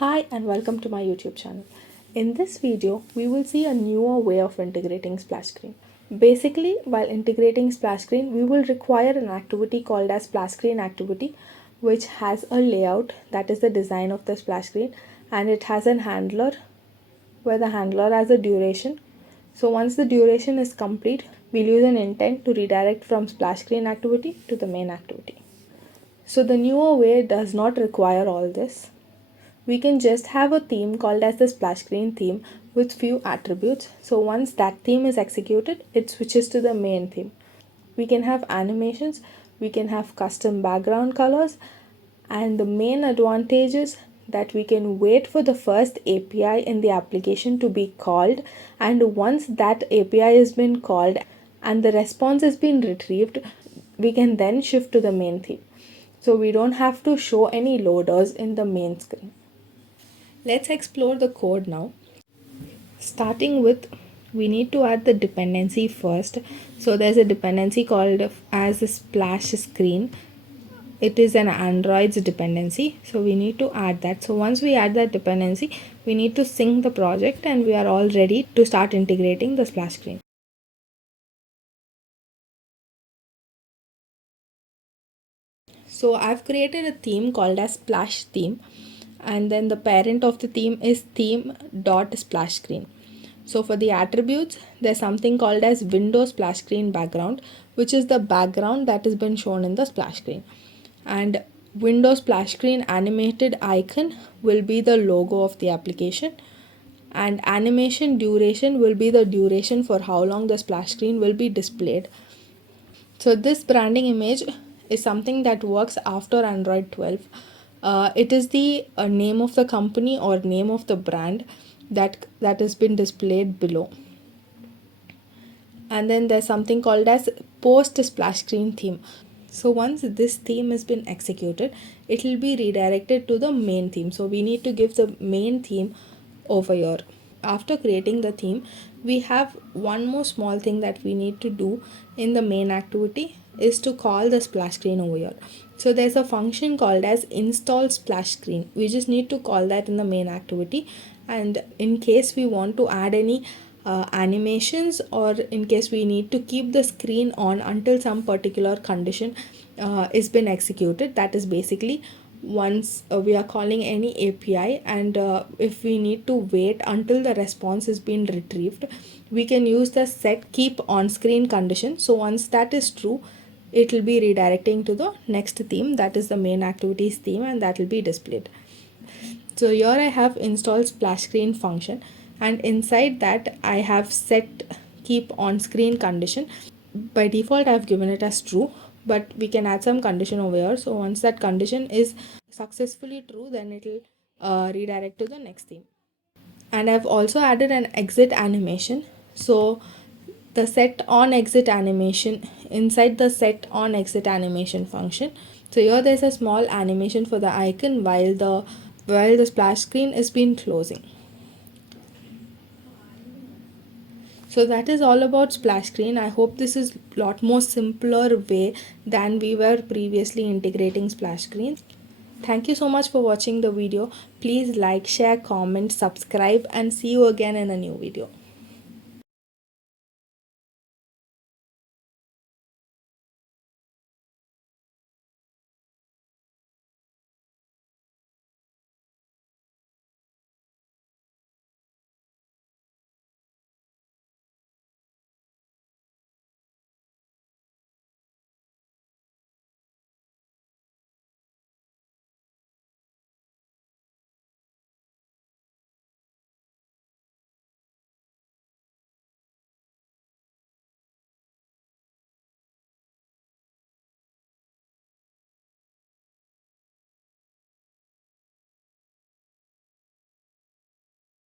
Hi and welcome to my YouTube channel. In this video, we will see a newer way of integrating splash screen. Basically, while integrating splash screen, we will require an activity called as splash screen activity, which has a layout, that is the design of the splash screen, and it has a handler where the handler has a duration. So once the duration is complete, we'll use an intent to redirect from splash screen activity to the main activity. So the newer way does not require all this. We can just have a theme called as the splash screen theme with few attributes. So once that theme is executed, it switches to the main theme. We can have animations, we can have custom background colors, and the main advantage is that we can wait for the first API in the application to be called, and once that API has been called and the response has been retrieved, we can then shift to the main theme. So we don't have to show any loaders in the main screen. Let's explore the code now. Starting with, we need to add the dependency first. So there's a dependency called as a splash screen. It is an Android's dependency. So we need to add that. So once we add that dependency, we need to sync the project and we are all ready to start integrating the splash screen. So I've created a theme called as splash theme, and then the parent of the theme is theme.splash screen. So for the attributes, there's something called as window splash screen background, which is the background that has been shown in the splash screen. And window splash screen animated icon will be the logo of the application. And animation duration will be the duration for how long the splash screen will be displayed. So this branding image is something that works after Android 12. It is the name of the company or name of the brand that has been displayed below. And then there's something called as post splash screen theme. So once this theme has been executed, it will be redirected to the main theme. So we need to give the main theme over here. After creating the theme, we have one more small thing that we need to do in the main activity is to call the splash screen over here. So there's a function called as install splash screen. We just need to call that in the main activity, and in case we want to add any animations, or in case we need to keep the screen on until some particular condition is been executed, that is basically once we are calling any API, and if we need to wait until the response is being retrieved, we can use the set keep on screen condition. So once that is true, it will be redirecting to the next theme, that is the main activities theme, and that will be displayed. So here I have installed splash screen function, and inside that I have set keep on screen condition. By default I have given it as true, but we can add some condition over here. So once that condition is successfully true, then it will redirect to the next theme. And I've also added an exit animation. So the set on exit animation, inside the set on exit animation function, so here there's a small animation for the icon while the splash screen is been closing. So that is all about splash screen. I hope this is a lot more simpler way than we were previously integrating splash screens. Thank you so much for watching the video. Please like, share, comment, subscribe, and see you again in a new video.